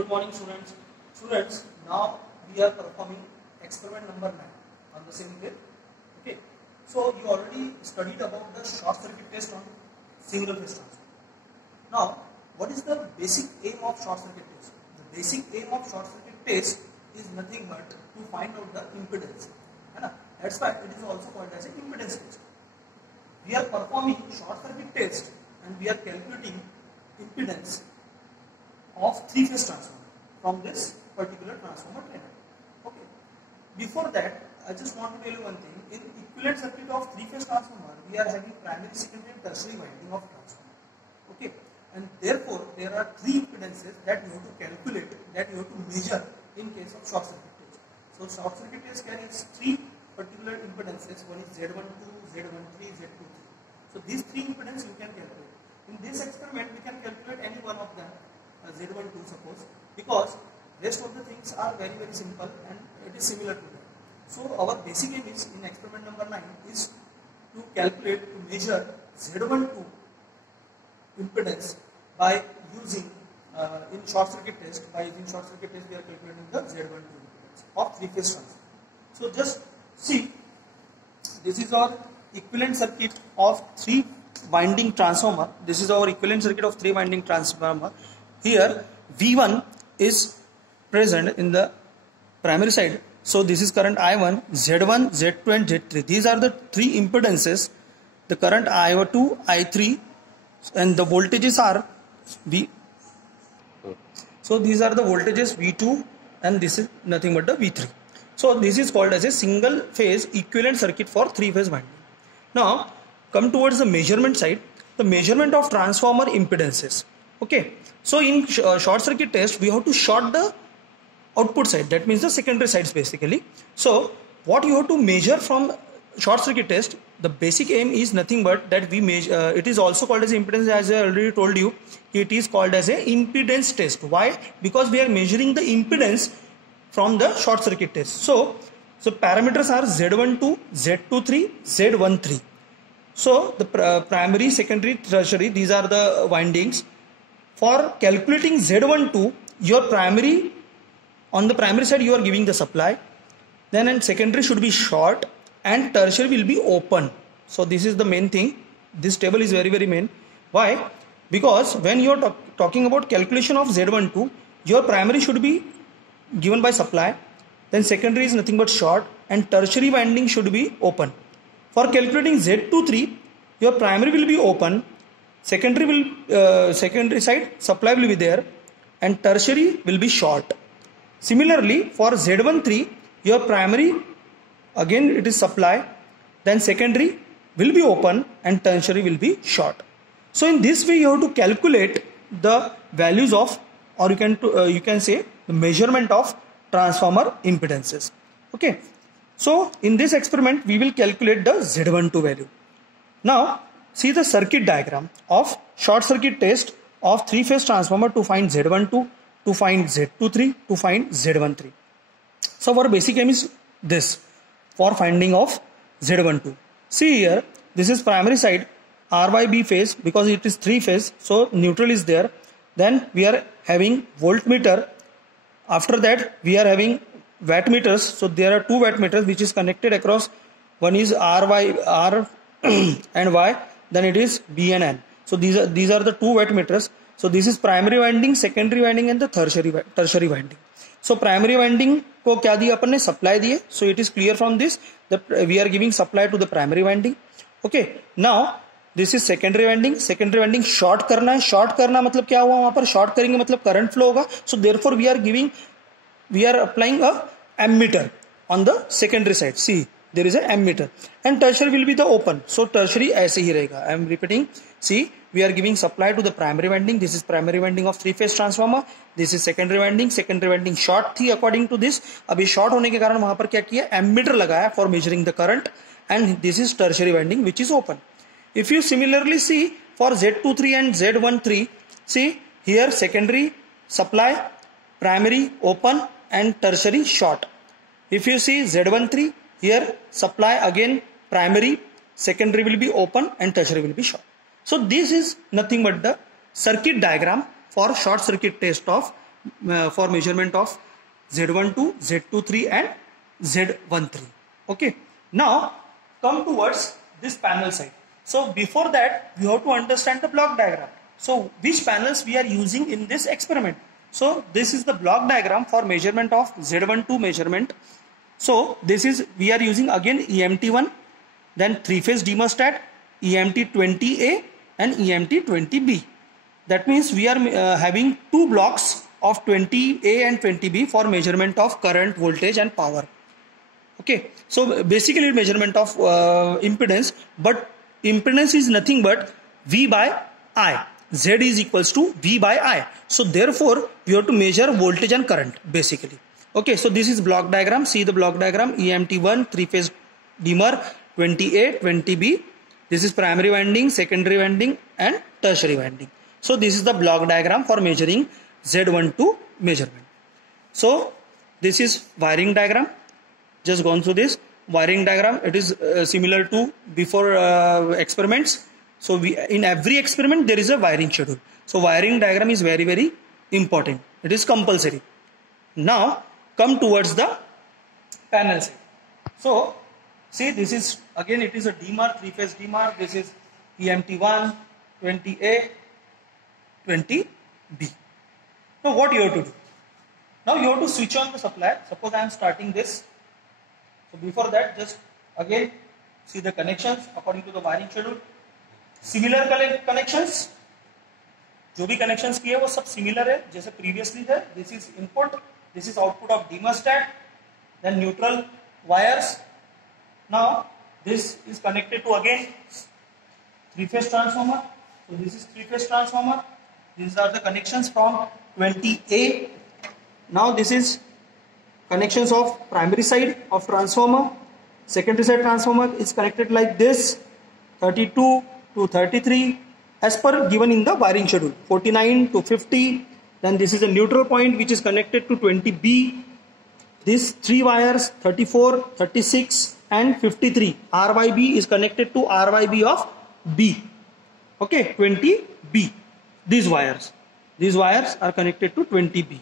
Good morning, students. Students, now we are performing experiment number 9 on the same way. Okay. So you already studied about the short circuit test on single phase transformer. Now, what is the basic aim of short circuit test? The basic aim of short circuit test is nothing but to find out the impedance. That's why it is also called as an impedance test. We are performing short circuit test and we are calculating impedance of three-phase transformer from this particular transformer trainer. Okay. Before that, I just want to tell you one thing. In equivalent circuit of three-phase transformer, we are having primary, secondary, and tertiary winding of transformer. Okay. And therefore, there are three impedances that you have to calculate, that you have to measure in case of short circuit test. So, short circuit test carries three particular impedances. One is Z12, Z13, Z23. So, these three impedances you can calculate. In this experiment, we can calculate any one of them, Z12 suppose, because rest of the things are very simple and it is similar to that. So, our basic aim is in experiment number 9 is to calculate, to measure Z12 impedance by using in short circuit test. By using short circuit test, we are calculating the Z12 impedance of three-phase transformer. So, just see, this is our equivalent circuit of three winding transformer. This is our equivalent circuit of three winding transformer. Here V1 is present in the primary side. So this is current I1, Z1, Z2 and Z3. These are the three impedances. The current I2, I3 and the voltages are V. So these are the voltages V2 and this is nothing but the V3. So this is called as a single phase equivalent circuit for three phase winding. Now come towards the measurement side. The measurement of transformer impedances. Okay. So in short circuit test, we have to short the output side. That means the secondary sides basically. So what you have to measure from short circuit test, the basic aim is nothing but that we measure. It is also called as impedance, as I already told you. It is called as a impedance test. Why? Because we are measuring the impedance from the short circuit test. So parameters are Z12, Z23, Z13. So the primary, secondary, tertiary, these are the windings. For calculating Z12, your primary, on the primary side you are giving the supply, then and secondary should be short and tertiary will be open. So this is the main thing. This table is very main. Why? Because when you are talking about calculation of Z12, your primary should be given by supply, then secondary is nothing but short and tertiary winding should be open. For calculating Z23, your primary will be open, secondary side supply will be there and tertiary will be short. Similarly, for Z13, your primary again it is supply, then secondary will be open and tertiary will be short. So in this way you have to calculate the values of, or you can say the measurement of transformer impedances. Okay. So in this experiment we will calculate the Z12 value. Now see the circuit diagram of short circuit test of three-phase transformer to find Z12, to find Z23, to find Z13. So our basic aim is this for finding of Z12. See here, this is primary side R by B phase because it is three phase, so neutral is there. Then we are having voltmeter. After that we are having wattmeters. So there are two wattmeters which is connected across. One is R and Y. Then it is B and N. So these are the two wattmeters. So this is primary winding, secondary winding and the tertiary winding. So primary winding को क्या दिया अपन ने, supply दिए. So it is clear from this that we are giving supply to the primary winding. Okay. Now this is secondary winding. Secondary winding short करना है. Short करना मतलब क्या हुआ वहाँ पर? Short करेंगे मतलब current flow होगा. So therefore we are applying a ammeter on the secondary side. See, there is a ammeter and tertiary will be the open. So tertiary ऐसे ही रहेगा. I am repeating. See, we are giving supply to the primary winding. This is primary winding of three-phase transformer. This is secondary winding. Secondary winding short थी according to this. अब ये short होने के कारण वहाँ पर क्या किया? Ammeter लगाया for measuring the current. And this is tertiary winding which is open. If you similarly see for Z23 and Z13, see here secondary supply, primary open and tertiary short. If you see Z13, here supply again primary, secondary will be open and tertiary will be short. So this is nothing but the circuit diagram for short circuit test of for measurement of Z12, Z23 and Z13. Okay. Now come towards this panel side. So before that we have to understand the block diagram. So which panels we are using in this experiment? So this is the block diagram for measurement of Z12 measurement. So this is, we are using again EMT1, then 3-phase demostat, EMT20A and EMT20B. That means we are having two blocks of 20A and 20B for measurement of current, voltage and power. Okay, so basically measurement of impedance, but impedance is nothing but V by I. Z is equals to V by I. So therefore we have to measure voltage and current basically. Okay, so this is block diagram. See the block diagram. EMT1 3-phase dimmer, 20A, 20B. This is primary winding, secondary winding and tertiary winding. So this is the block diagram for measuring Z12 measurement. So this is wiring diagram. Just gone through this wiring diagram. It is similar to before experiments. So in every experiment there is a wiring schedule. So wiring diagram is very, very important. It is compulsory. Now come towards the panel side. So see, this is again, it is a dimmer, 3-phase dimmer. This is EMT1, 20A, 20B. Now what you have to do? Now you have to switch on the supply. Suppose I am starting this. So before that, just again see the connections according to the wiring schedule. Similar connections, जो भी connections किए वो सब similar है जैसे previously थे. This is input, this is output of demostat, then neutral wires. Now this is connected to again 3-phase transformer. So this is 3-phase transformer. These are the connections from 20A. Now this is connections of primary side of transformer. Secondary side transformer is connected like this, 32 to 33 as per given in the wiring schedule, 49 to 50. Then this is a neutral point which is connected to 20B. These 3 wires, 34, 36 and 53. RYB is connected to RYB of B. Okay, 20B. These wires are connected to 20B.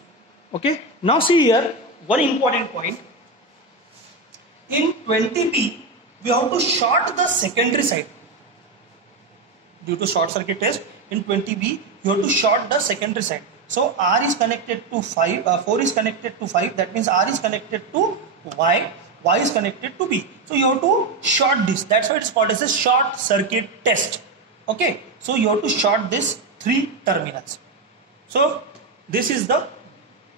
Okay. Now see here one important point. In 20B we have to short the secondary side. Due to short circuit test, in 20B you have to short the secondary side. So R is connected to 5, 4 is connected to 5. That means R is connected to Y, Y is connected to B. So you have to short this. That's why it's called as a short circuit test. Okay. So you have to short this 3 terminals. So this is the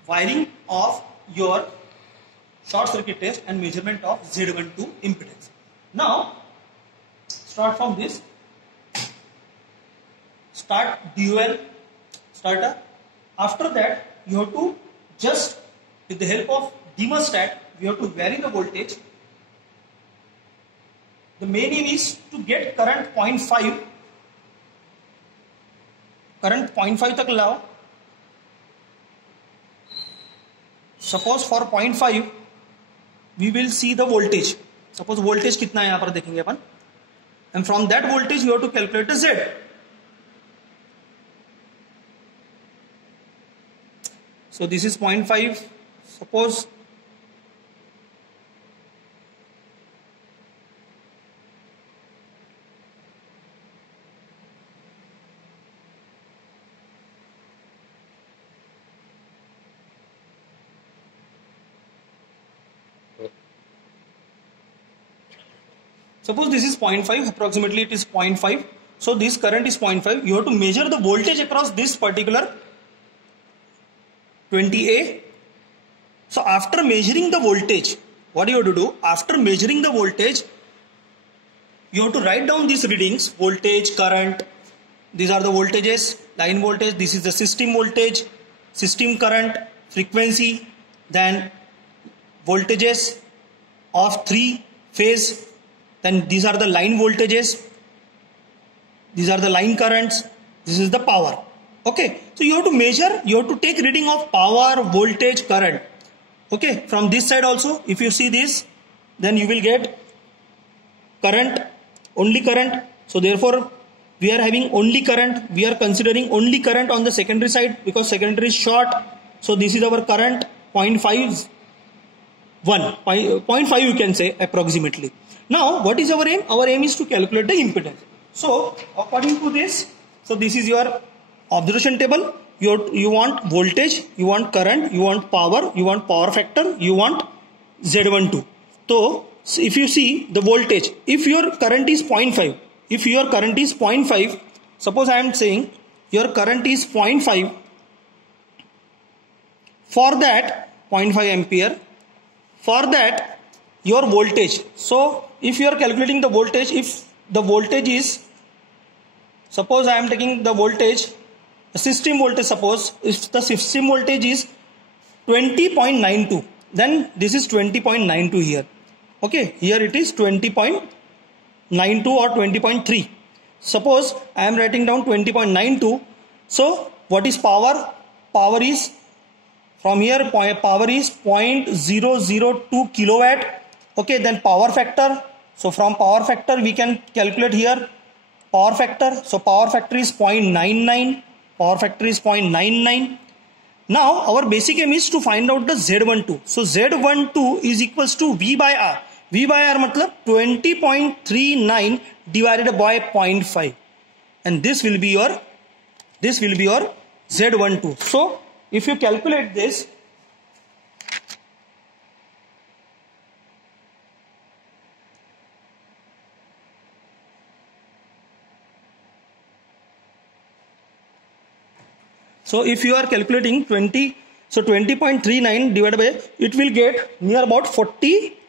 wiring of your short circuit test and measurement of Z12 impedance. Now start from this. Start DOL starter. After that you have to just with the help of demostat we have to vary the voltage. The main aim is to get current 0.5. Current 0.5 तक लाओ. Suppose for 0.5 we will see the voltage. Suppose voltage कितना है यहाँ पर देखेंगे अपन. And from that voltage you have to calculate the Z. So this is 0.5. Suppose this is 0.5, approximately it is 0.5. So this current is 0.5. You have to measure the voltage across this particular 20A. So after measuring the voltage, what you have to do? After measuring the voltage, you have to write down these readings: voltage, current. These are the voltages, line voltage. This is the system voltage, system current, frequency. Then voltages of 3 phase. Then these are the line voltages. These are the line currents. This is the power. Okay. So you have to measure, you have to take reading of power, voltage, current. Okay. From this side also, if you see this, then you will get current, only current. So therefore, we are having only current. We are considering only current on the secondary side because secondary is short. So this is our current 0.5 0.5 you can say approximately. Now what is our aim? Our aim is to calculate the impedance. So according to this, so this is your observation table. You want voltage, you want current, you want power factor, you want Z12. So if you see the voltage, if your current is 0.5, suppose I am saying your current is 0.5, for that 0.5 ampere, for that your voltage. So if you are calculating the voltage, if the voltage is, suppose I am taking the voltage, the system voltage, suppose if the system voltage is 20.92, then this is 20.92 here. Okay, here it is 20.92 or 20.3. Suppose I am writing down 20.92. So what is power? Power is, from here power is 0.002 kilowatt. Okay, then power factor. So from power factor we can calculate here power factor. So power factor is 0.99. Power factor is 0.99. Now our basic aim is to find out the Z12. So Z12 is equals to V by R. V by R matlab 20.39 divided by 0.5, and this will be your Z12. So if you calculate this, so if you are calculating 20.39 divided by, it will get near about 40.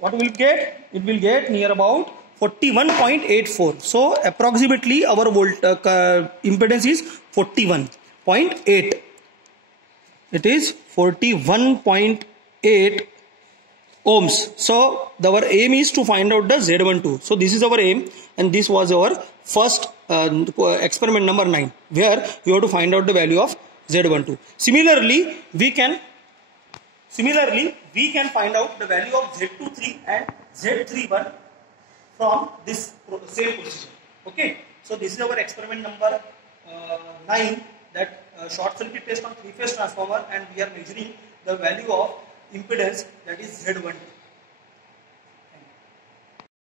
What will get? It will get near about 41.84. So approximately our impedance is 41.8. It is 41.8 ohms. So our aim is to find out the Z12. So this is our aim, and this was our first experiment number 9, where we have to find out the value of Z12. Similarly, we can find out the value of Z23 and Z31 from this same position. Okay, so this is our experiment number 9, that short circuit test on 3-phase transformer, and we are measuring the value of impedance, that is Z12.